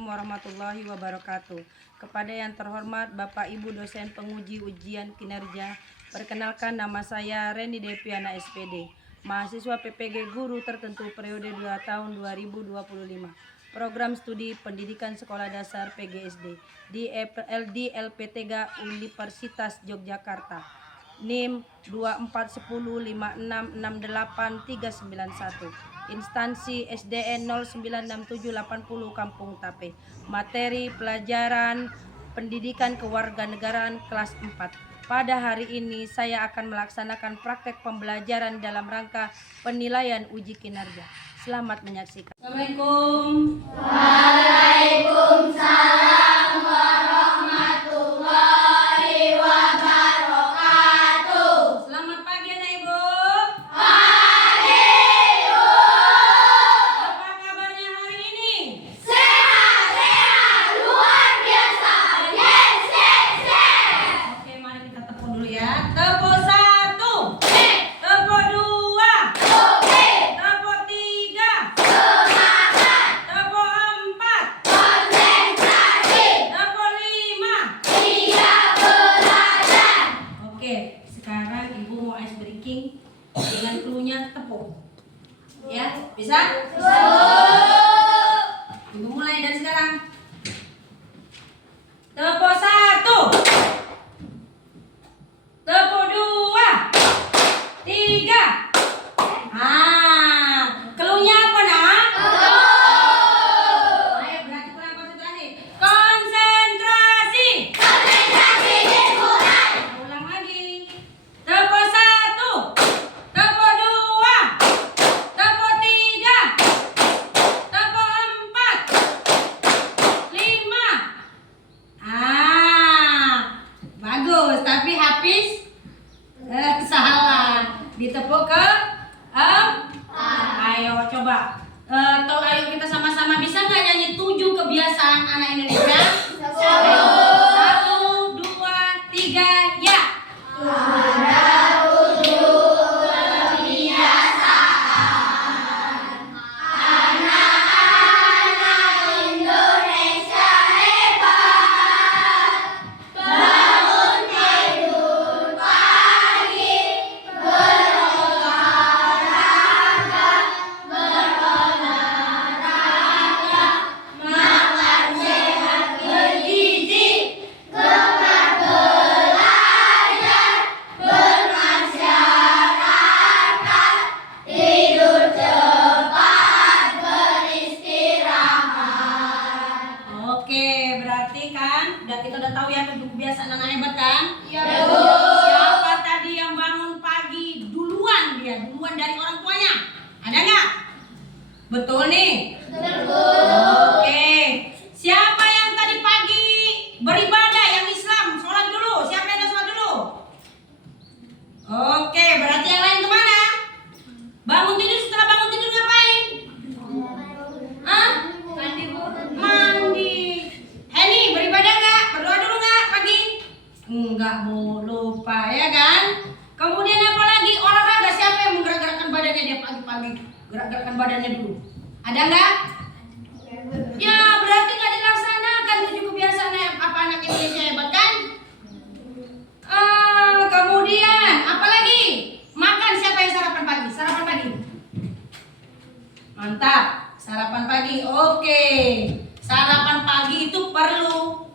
Warahmatullahi wabarakatuh. Kepada yang terhormat Bapak Ibu dosen penguji ujian kinerja, perkenalkan nama saya Reni Deviana SPD, mahasiswa PPG Guru Tertentu periode 2 tahun 2025. Program studi pendidikan sekolah dasar PGSD di LPTG Universitas Yogyakarta. NIM 2410566831. Instansi SDN 096780 Kampung Tape. Materi pelajaran pendidikan kewarganegaraan kelas 4. Pada hari ini saya akan melaksanakan praktek pembelajaran dalam rangka penilaian uji kinerja. Selamat menyaksikan. Assalamualaikum. Waalaikumsalam warahmatullahi wabarakatuh. Selamat pagi anak ibu. Pagi Bu. Apa kabarnya hari ini? Sehat luar biasa. Yes. Oke, mari kita tepuk dulu ya. Tepuk 1. Tepuk 2. Oke. Tepuk 3. Semangat. Tepuk 4. Konsentrasi. Tepuk 5. Siap belajar. Oke, sekarang ibu mau ice breaking dengan cluenya tepuk. Ya, bisa? Ibu mulai dari sekarang. Tepuk 1. Tepuk 2. 3. Cluenya apa nak? Ayo, berarti kurang konsentrasi. Konsentrasi. Konsentrasi dimulai. Ulang lagi. Tepuk 1. Tepuk 2. Tepuk 3. Tepuk 4. 5. Bagus. Tapi habis salah. Ditepuk ke 4. Ayo coba. Ayo kita sama-sama bisa nggak nyanyi 7 kebiasaan anak Indonesia? 1, 2, 3, ya. Indonesia hebat. Bangun tidur pagi, makan sehat bergizi, gemar belajar, bermasyarakat, tidur cepat, beristirahat. Oke, berarti kan kita udah tahu ya 7 kebiasaan anak hebat kan? Iya, Bu. Bu. Siapa tadi yang bangun pagi duluan dari orang tuanya? Ada nggak? Betul nih. Oke. Siapa yang tadi pagi beribadah yang Islam? Sholat dulu. Siapa yang udah sholat dulu? Oke, berarti yang lain kemana? Bangun tidur, setelah bangun tidur ngapain? Mandi, Bu. Mandi. Heni, beribadah nggak? Berdoa dulu nggak pagi? Enggak, Bu. Lupa ya kan? Kemudian apa lagi? Olahraga. Siapa yang menggerak-gerakkan badannya dia pagi-pagi? Gerak-gerakkan badannya dulu. Ada nggak? Ya, berarti nggak dilaksanakan 7 kebiasaan apa anak Indonesia hebat kan? Kemudian apa lagi? Makan. Siapa yang sarapan pagi? Sarapan pagi. Mantap. Sarapan pagi. Oke. Sarapan pagi itu perlu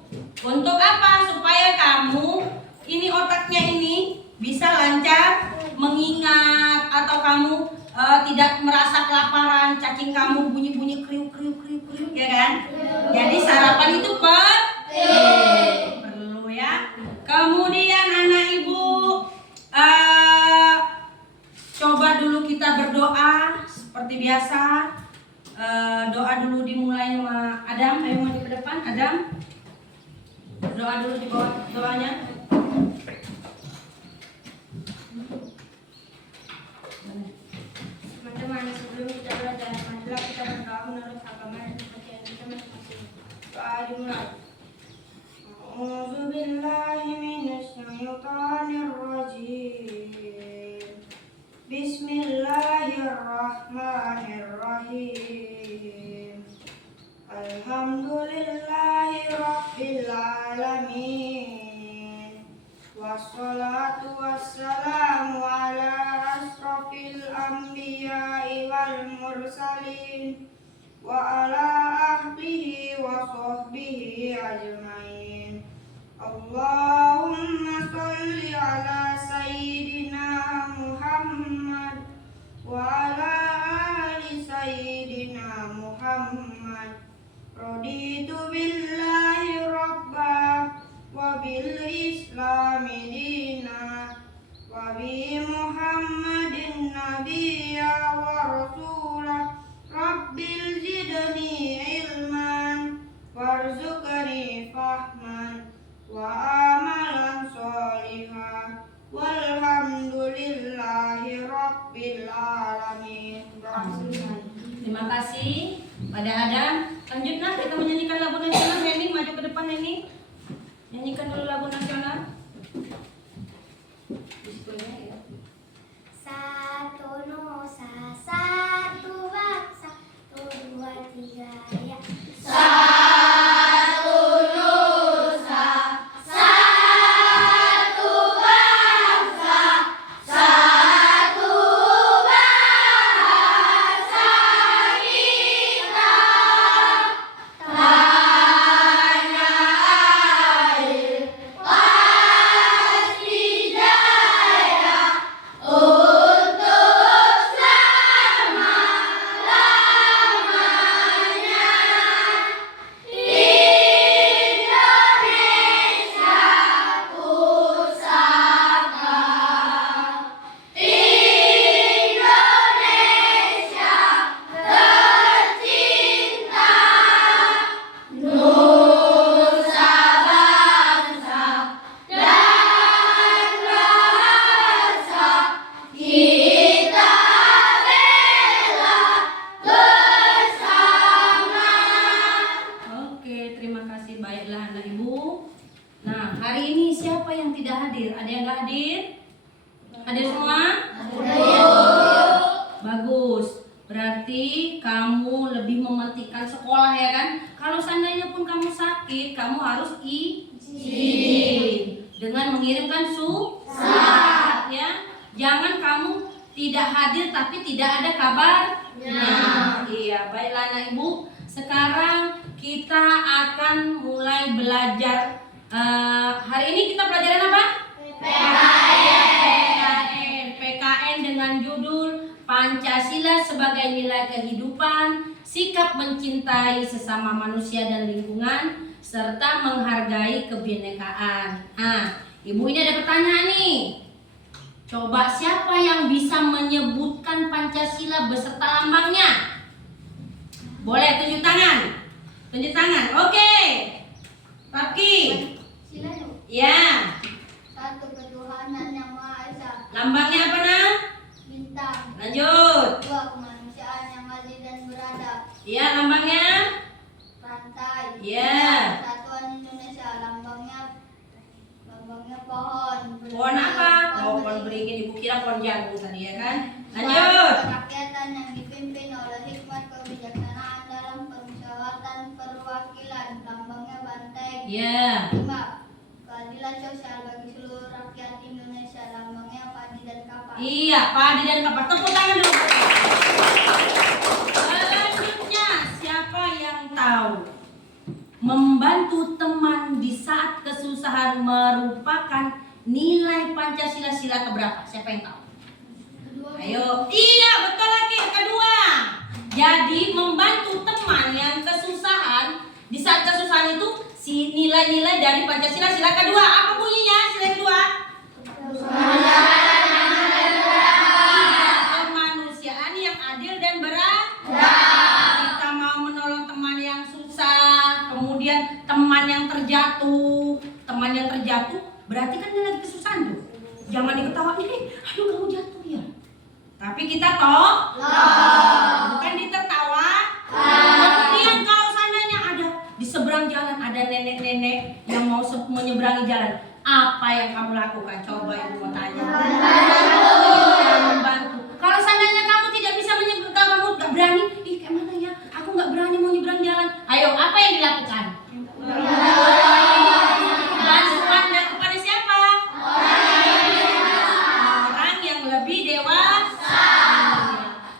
untuk apa? Supaya kamu ini otaknya ini bisa lancar mengingat, atau kamu tidak merasa kelaparan, cacing kamu bunyi-bunyi kriuk ya kan? Jadi sarapan itu perlu ya. Kemudian anak ibu coba dulu kita berdoa seperti biasa. Doa dulu dimulai sama Adam. Ayo maju ke depan, Adam. Berdoa dulu di bawah doanya. Teman-teman, sebelum kita belajar, marilah kita berdoa menurut agama dan kepercayaan kita masing-masing. Doa dimulai. A'udzu billahi minasyaitonir rajim. Bismillahirrahmanirrahim. Alhamdulillahi Rabbil Alamin. Wassalatu wassalamu ala asrofil anbiya'i wal mursalin wa ala ahlihi wa sahbihi ajmain. Allahumma salli ala sayyidina Muhammad wa ala ali sayyidina Muhammad. Raditu billahi rabba wa bil islami dina wa bi Muhammadin nabiyya wa rasulah. Rabbil zidni ilman warzuqni fahman wa amalan solihah walhamdulillahi rabbil alamin. Terima kasih pada Adam. Lanjut nak, kita menyanyikan lagu nasional. Reni maju ke depan, Reni. Nyanyikan dulu lagu nasional. Diskusinya ya. Satu nusa, satu bangsa, satu dua tiga ya. Satu nusa, satu bangsa, satu bahasa kita. Tanah air pasti jaya untuk selama-lamanya. Indonesia pusaka, Indonesia tercinta, nusa bangsa dan bahasa kita bela bersama. Oke, terima kasih. Baiklah anak ibu. Nah, hari ini siapa yang tidak hadir? Ada yang nggak hadir? Hadir semua? Bagus. Berarti kamu lebih mementingkan sekolah ya kan? Kalau seandainya pun kamu sakit, kamu harus izin dengan mengirimkan surat ya. Jangan kamu tidak hadir tapi tidak ada kabar. Nah, iya, baiklah anak ibu. Sekarang kita akan mulai belajar. Hari ini kita pelajaran apa? PKN dengan judul Pancasila sebagai nilai kehidupan, sikap mencintai sesama manusia dan lingkungan, serta menghargai kebinekaan. Nah, ibu ini ada pertanyaan nih. Coba siapa yang bisa menyebutkan Pancasila beserta lambangnya? Boleh tunjuk tangan. Tunjuk tangan. Oke. Rapki. Sila yuk. Ya. Satu, ketuhanan yang Maha Esa. Lambangnya apa nak? Bintang. Lanjut. Dua, kemanusiaan yang adil dan beradab. Ya, lambangnya. Rantai. Ya. Persatuan Indonesia. Lambangnya pohon. Pohon apa? Oh, pohon beringin. Ibu kira pohon jagung tadi ya kan? Lanjut. Kerakyatan yang dipimpin oleh hikmat kebijaksanaan dalam permusyawaratan perwakilan. Lambangnya banteng. Ya. 5. Keadilan sosial bagi seluruh rakyat Indonesia. Lambangnya padi dan kapas. Iya, padi dan kapas. Tepuk tangan dulu. Selanjutnya, siapa yang tahu membantu teman di saat kesusahan merupakan nilai Pancasila sila keberapa? Siapa yang tahu? Ayo. Iya, betul lagi. Kedua. Jadi membantu teman yang kesusahan, di saat kesusahan itu si nilai-nilai dari Pancasila sila kedua. Apa bunyinya sila kedua? Kemanusiaan yang adil dan beradab. Kita mau menolong teman yang susah, kemudian teman yang terjatuh. Teman yang terjatuh berarti kan dia lagi kesusahan tuh. Jangan diketawain, aduh kamu jatuh ya. Tapi kita bukan ditertawa. Kemudian kalau seandainya ada di seberang jalan ada nenek-nenek yang mau menyeberangi jalan, apa yang kamu lakukan? Coba ibu mau tanya. Membantu. Kalau seandainya kamu tidak bisa menyeberang, kamu nggak berani, kayak mana ya? Aku nggak berani mau nyeberang jalan. Ayo Ayo, apa yang dilakukan? Bantuannya kepada siapa? Orang yang lebih dewasa.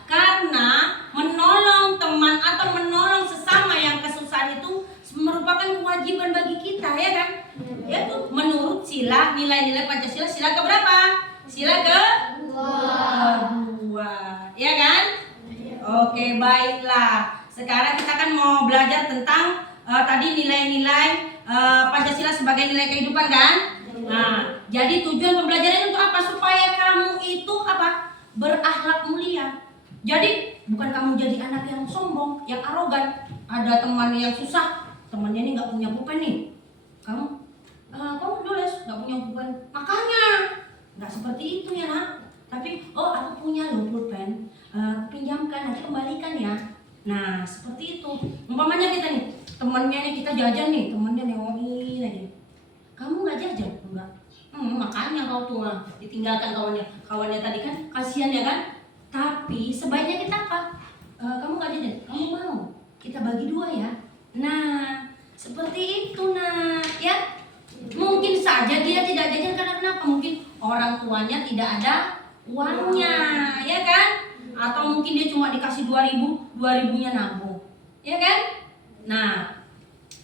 Karena menolong teman atau menolong sesama yang kesusahan itu merupakan kewajiban bagi kita, ya kan? Yaitu menurut sila, nilai-nilai Pancasila, sila keberapa? Sila kedua, ya kan? Oke, baiklah. Sekarang kita kan mau belajar tentang tadi nilai-nilai Pancasila sebagai nilai kehidupan, kan? Nah, jadi tujuan pembelajaran untuk apa? Supaya kamu itu apa? Berakhlak mulia. Jadi bukan kamu jadi anak yang sombong, yang arogan. Ada teman yang susah, temannya ini nggak punya pulpen nih. Kamu nulis nggak punya pulpen, makanya nggak seperti itu ya nak. Tapi aku punya loh pulpen, pinjamkan nanti kembalikan ya. Nah seperti itu. Umpamanya kita nih, temannya nih kita jajan nih, temannya nengokin aja. Kamu nggak jajan? Enggak. Makanya kau tuh ditinggalkan kawannya tadi kan, kasihan ya kan. Tapi sebaiknya kita apa? Kamu nggak jajan, kamu mau kita bagi dua ya. Nah seperti itu nak ya. Mungkin saja dia tidak jajan karena kenapa? Mungkin orang tuanya tidak ada uangnya, ya kan? Atau mungkin dia cuma dikasih 2.000-nya nabung, ya kan? Nah,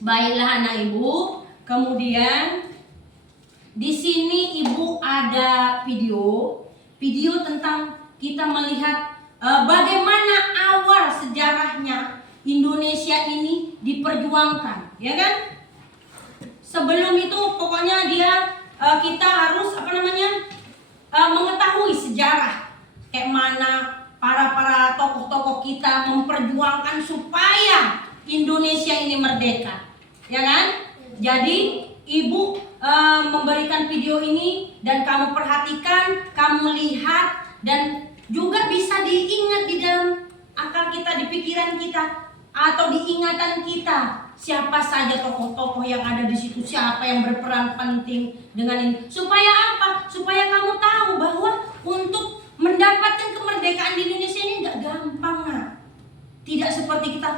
baiklah anak ibu. Kemudian di sini ibu ada video tentang kita melihat bagaimana awal sejarahnya Indonesia ini diperjuangkan, ya kan? Sebelum itu pokoknya kita harus mengetahui sejarah kayak mana para tokoh-tokoh kita memperjuangkan supaya Indonesia ini merdeka, ya kan? Jadi ibu memberikan video ini dan kamu perhatikan, kamu lihat dan juga bisa diingat di dalam akal kita, di pikiran kita atau di ingatan kita. Siapa saja tokoh-tokoh yang ada di situ, siapa yang berperan penting dengan ini. Supaya apa? Supaya kamu tahu bahwa untuk mendapatkan kemerdekaan di Indonesia ini nggak gampang, nah. Tidak seperti kita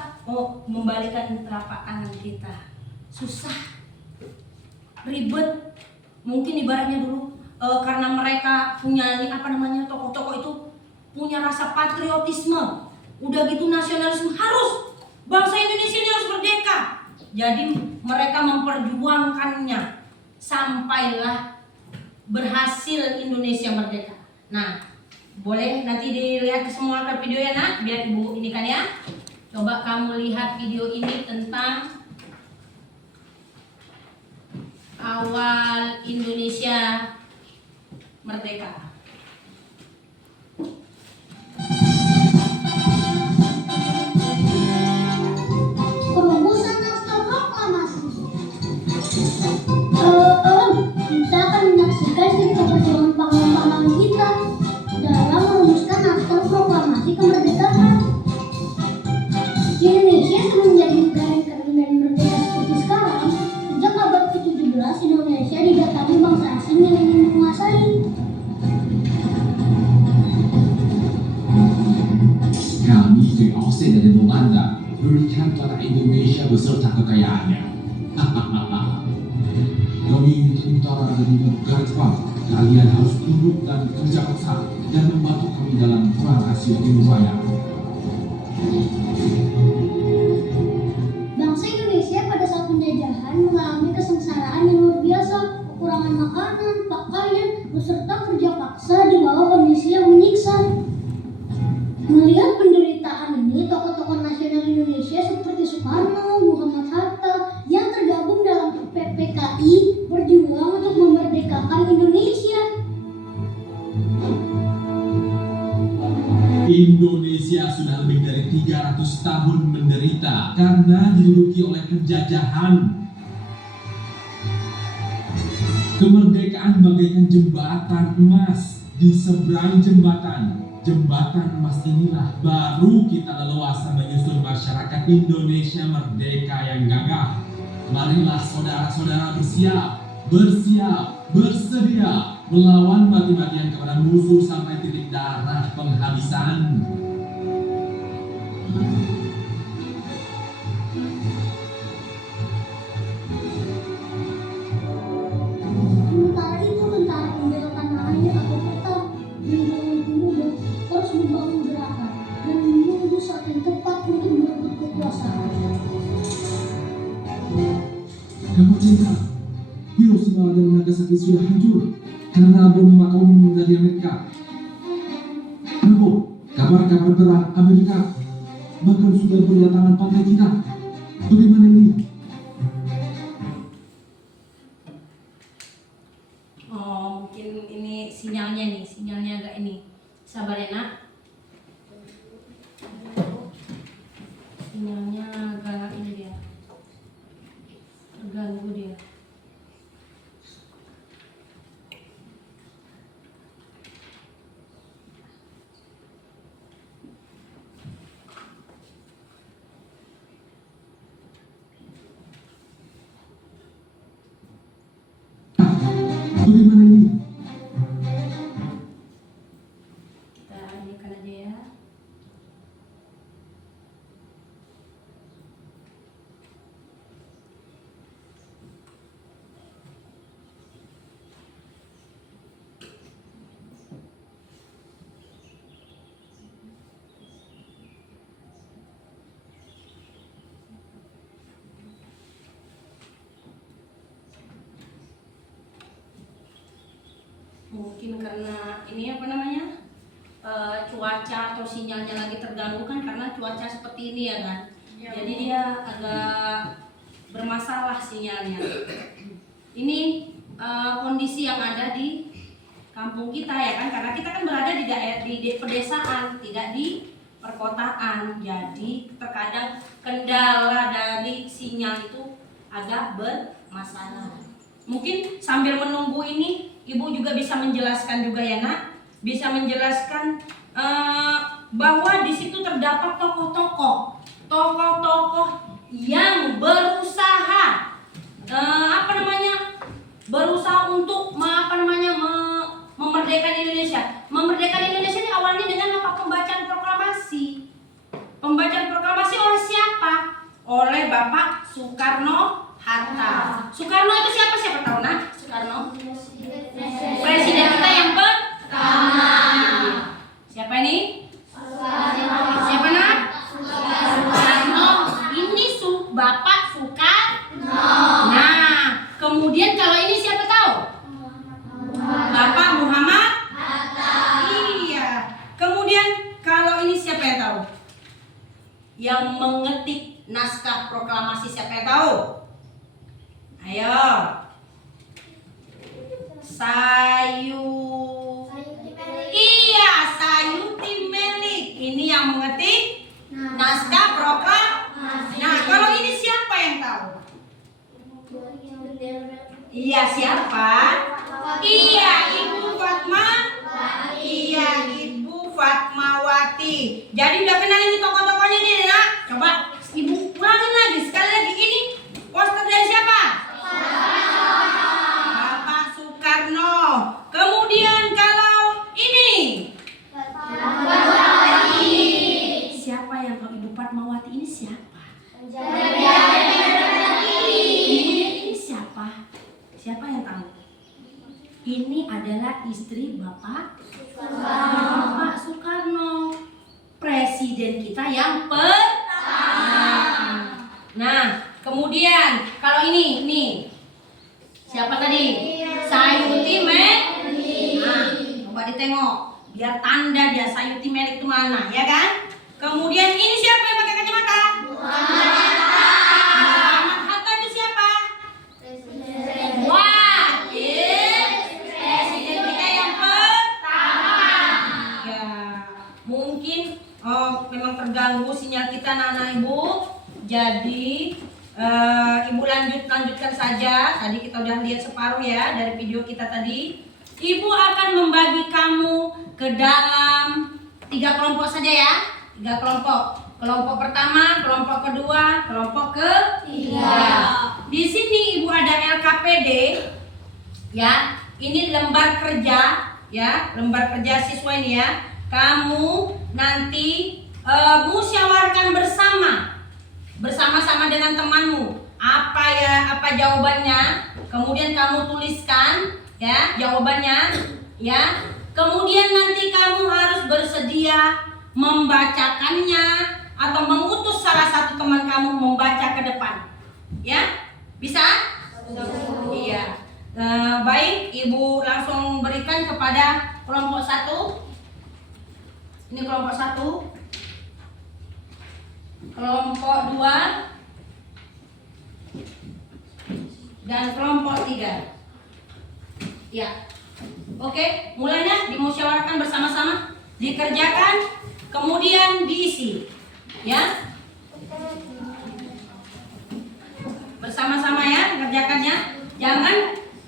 membalikkan telapak tangan kita. Susah, ribet. Mungkin ibaratnya dulu karena mereka punya tokoh-tokoh itu punya rasa patriotisme. Udah gitu nasionalisme, harus bangsa Indonesia ini harus merdeka. Jadi mereka memperjuangkannya sampailah berhasil Indonesia merdeka. Nah, boleh nanti dilihat semua ke video ya nak, biar ibu ini kan ya. Coba kamu lihat video ini tentang awal Indonesia merdeka. Perumusan Naskah Proklamasi. Kita akan menyaksikan cerita perjuangan pahlawan-pahlawan kita dalam merumuskan Naskah Proklamasi Kemerdekaan. Indonesia sebelum menjadi negara yang keren dan merdeka seperti sekarang, sejak abad ke-17 Indonesia didatangi bangsa asing yang ingin menguasai. Kami VOC dari Belanda berikan pada Indonesia beserta kekayaannya. Kami tentara dari negara Jepang. Kalian harus tunduk dan kerja keras dan membantu kami dalam perang Asia Timur Raya. Bangsa Indonesia pada saat penjajahan mengalami kesengsaraan yang luar biasa, kekurangan makanan, pakaian, beserta kerja paksa di bawah kondisi yang menyiksa. Melihat penderitaan ini, tokoh-tokoh nasional Indonesia seperti Soekarno, Muhammad Hatta yang tergabung dalam PPKI berjuang untuk memerdekakan Indonesia. Indonesia sudah lebih dari 300 tahun menderita karena diduduki oleh penjajahan. Kemerdekaan bagaikan jembatan emas. Di seberang jembatan emas inilah baru kita leluasa menyusun masyarakat Indonesia merdeka yang gagah. Marilah saudara-saudara bersedia melawan mati-matian kepada musuh sampai titik darah penghabisan. Kabar cerita, Hiroshima dan Nagasaki sudah hancur karena bom atom dari Amerika. Namun, kabar-kabar perang Amerika bahkan sudah berdatangan pantai kita. Bagaimana ini? Oh, mungkin ini sinyalnya agak ini. Sabar ya, Nak. Sinyalnya agak ini dia. Terganggu dia. Bagaimana ini? Kita inikan aja ya. Mungkin karena ini apa namanya cuaca atau sinyalnya lagi terganggu kan, karena cuaca seperti ini ya kan. Jadi dia agak bermasalah sinyalnya. Ini kondisi yang ada di kampung kita ya kan, karena kita kan berada di daerah di pedesaan, tidak di perkotaan. Jadi terkadang kendala dari sinyal itu agak bermasalah. Mungkin sambil menunggu ini Ibu juga bisa menjelaskan juga ya, Nak. Bisa menjelaskan bahwa di situ terdapat tokoh-tokoh yang berusaha berusaha untuk memerdekakan Indonesia. Memerdekakan Indonesia ini awalnya dengan apa? Pembacaan proklamasi. Pembacaan proklamasi oleh siapa? Oleh Bapak Soekarno Hatta. Soekarno itu siapa tahu, Nak? Soekarno presiden kita yang pertama. Siapa ini? Siapa, Nak? Soekarno. Ini Bapak Soekarno. Nah, kemudian kalau ini siapa tahu? Bapak Muhammad Hatta. Iya. Kemudian kalau ini siapa yang tahu? Yang mengetik naskah proklamasi siapa yang tahu? Ayo. Iya, Sayuti Melik. Ini yang mengetik naskah proklamasi. Nah, kalau ini siapa yang tahu? Iya, siapa? Iya, Ibu Fatmawati. Jadi udah kenal ini tokoh-tokohnya nih, Nak? Coba Ibu ulangin lagi, sekali lagi. Ini poster dari siapa? Bapak Soekarno. Kemudian kalau ini siapa yang tahu Ibu Fatmawati ini siapa? Ini siapa? Siapa yang tahu? Ini adalah istri Bapak Soekarno, presiden kita yang pertama. Nah, kemudian kalau ini siapa tadi? Sayuti Melik. Nah, coba ditengok biar tanda dia Sayuti Melik itu mana, ya kan? Kemudian ini siapa yang pakai kacamata? Muhammad Hatta itu siapa? Wakil presiden kita yang pertama. Ya, mungkin memang terganggu sinyal kita, anak-anak Ibu. Jadi Ibu lanjutkan saja. Tadi kita udah lihat separuh ya dari video kita tadi. Ibu akan membagi kamu ke dalam 3 kelompok saja ya. 3 kelompok. Kelompok pertama, kelompok kedua, kelompok ketiga. Di sini Ibu ada LKPD ya. Ini lembar kerja ya, lembar kerja siswa ini ya. Kamu nanti musyawarahkan bersama-sama dengan temanmu. Apa jawabannya? Kemudian kamu tuliskan ya jawabannya ya. Kemudian nanti kamu harus bersedia membacakannya atau mengutus salah satu teman kamu membaca ke depan. Ya? Bisa? Iya. Baik, Ibu langsung berikan kepada kelompok 1. Ini kelompok 1. Kelompok 2 dan kelompok 3. Ya. Oke, mulainya dimusyawarahkan bersama-sama, dikerjakan, kemudian diisi. Ya. Bersama-sama ya kerjakannya.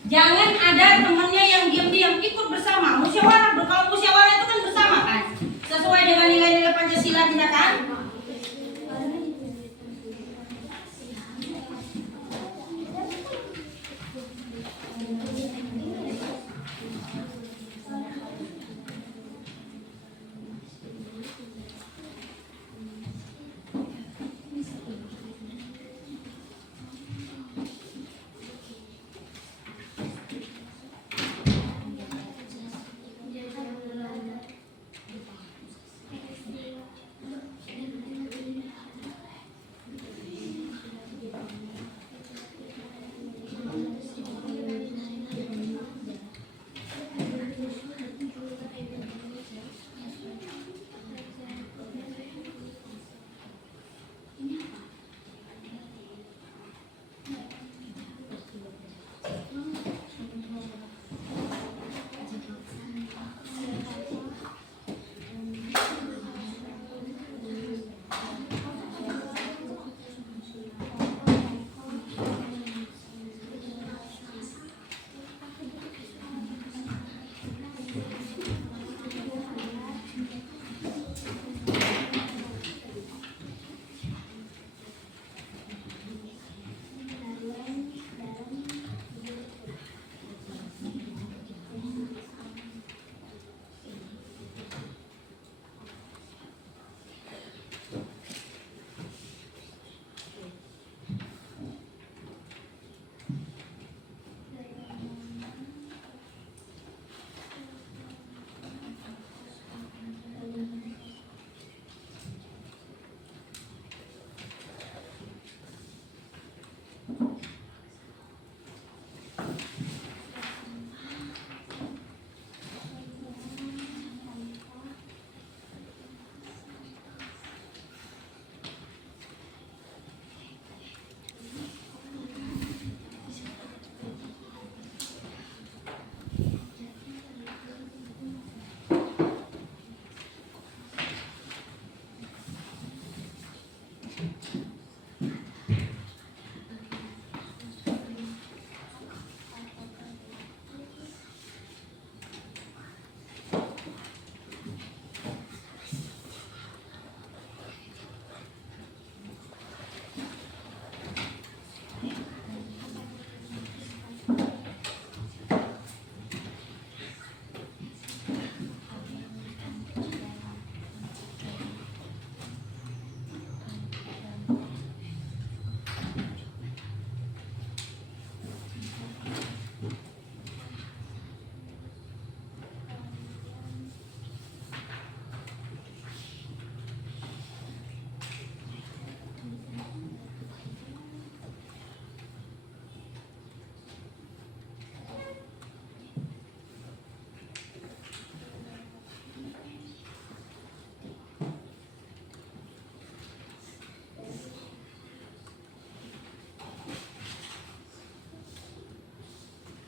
Jangan ada temennya yang diam-diam, ikut bersama. Musyawarah, kalau musyawarah itu kan bersama kan. Sesuai dengan nilai-nilai Pancasila tidak kan?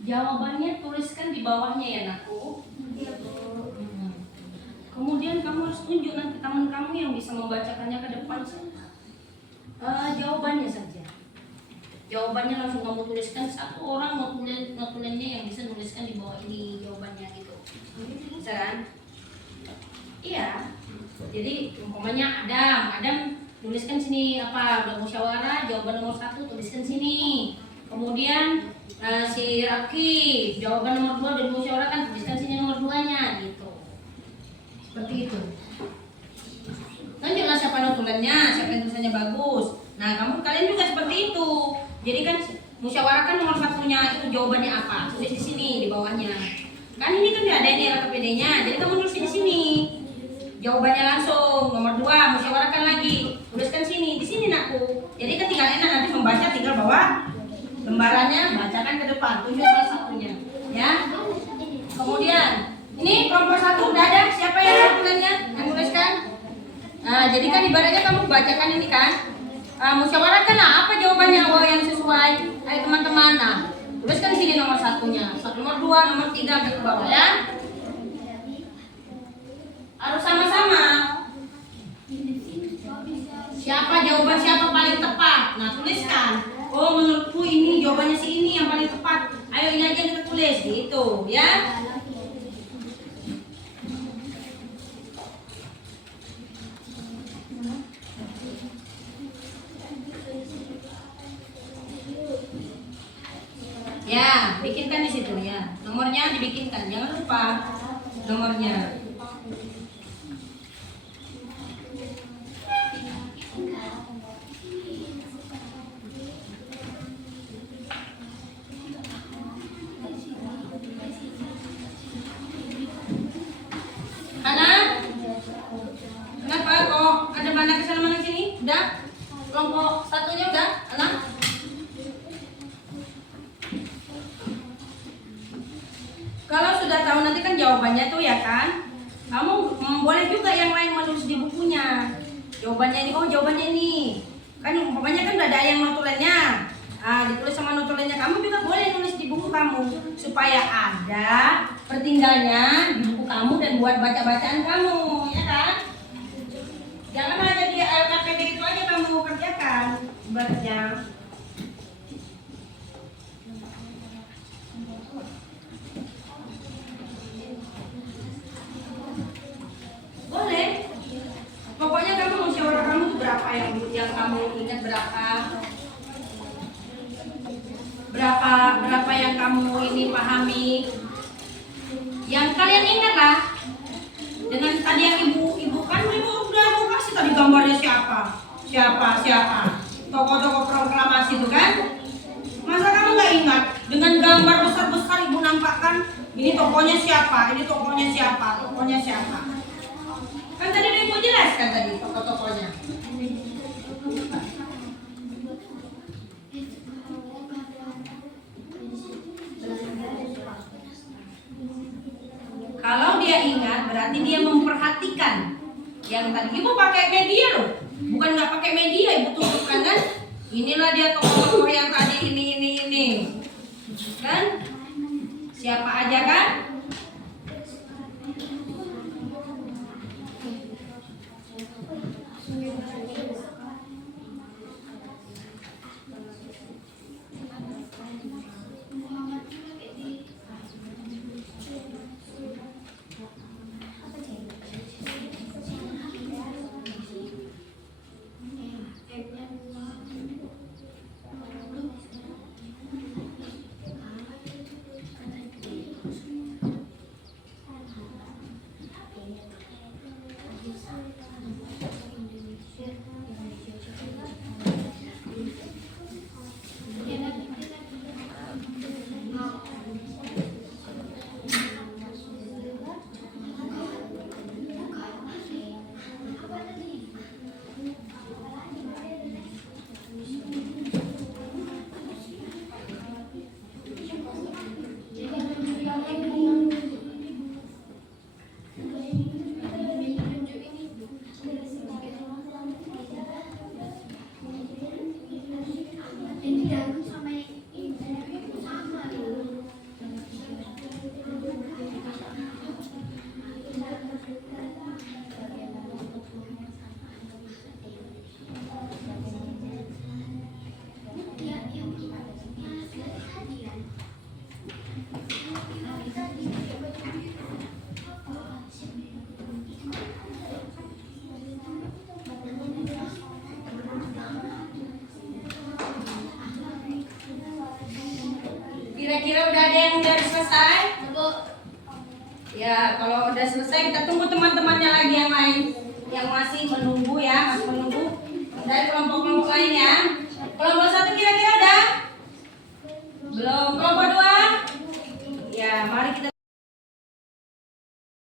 Jawabannya tuliskan di bawahnya ya nakku. Iya, Bu. Kemudian kamu harus tunjuk nanti teman kamu yang bisa membacakannya ke depan. Jawabannya saja. Jawabannya langsung kamu tuliskan, satu orang notulennya yang bisa nuliskan di bawah ini jawabannya gitu. Bisa kan? Iya. Jadi umpamanya Adam tuliskan sini apa musyawarah jawaban nomor 1 tuliskan sini. Kemudian si Raki jawaban nomor 2 dari musyawarah kan tuliskan sini nomor 2-nya gitu. Seperti itu. Tunjuklah siapa notulennya, siapa yang tulisannya bagus. Nah, kalian juga seperti itu. Jadi kan musyawarah kan nomor 1-nya itu jawabannya apa? Tulis di sini di bawahnya. Kan ini kan nggak ada ini RKPD-nya, jadi kamu tulis di sini. Jawabannya langsung nomor 2 musyawarahkan lagi. Tuliskan sini, di sini nakku. Jadi kan tinggal enak nanti membaca tinggal bawa lembarannya bacakan ke depan, tunjuk salah satunya, ya. Kemudian ini kelompok 1 udah ada, siapa yang tulisannya, yang tuliskan? Nah, jadi kan ibaratnya kamu bacakan ini kan, musyawarahkan lah apa jawabannya yang sesuai. Ayo teman-teman, nah tuliskan sini nomor 1-nya, nomor 2, nomor 3 sampai ke bawah ya. Harus sama-sama. Siapa jawaban siapa paling tepat? Nah tuliskan. Oh menurutku ini jawabannya si ini yang paling tepat. Ayo ini aja kita tulis gitu ya. Ya, bikinkan di situ ya. Nomornya dibikinkan, jangan lupa nomornya. Hana, kenapa kok ada mana kesana mana sini? Udah? Kelompok 1-nya udah? Hana? Kalau sudah tahu nanti kan jawabannya tuh ya kan, kamu boleh juga yang lain menulis di bukunya. Jawabannya ini, oh jawabannya ini. Kan umpamanya kan udah ada yang notulennya. Ditulis sama notulennya, kamu juga boleh nulis di buku kamu supaya ada pertinggalnya di buku kamu dan buat baca-bacaan kamu, ya kan? Jangan aja di LKPD itu aja kamu kerjakan, ibaratnya. Boleh. Pokoknya kamu musyawarah kamu tuh berapa yang kamu ingat berapa yang kamu ini pahami. Yang kalian ingat lah. Dengan tadi yang ibu kan ibu udah aku kasih tadi gambarnya siapa. Tokoh-tokoh proklamasi itu kan. Masa kamu nggak ingat? Dengan gambar besar-besar ibu nampakkan ini tokohnya siapa. Kan tadi ibu jelaskan tadi tokoh-tokohnya. Kalau dia ingat berarti dia memperhatikan. Yang tadi ibu pakai media loh, bukan nggak pakai media ibu tunjukkan kan. Inilah dia tokoh-tokoh yang tadi ini, kan? Siapa aja kan? Kira-kira udah ada yang udah selesai? Ya, kalau udah selesai kita tunggu teman-temannya lagi yang lain yang masih menunggu ya, dari kelompok-kelompok lain ya. Kelompok 1 kira-kira ada? Belum. Kelompok 2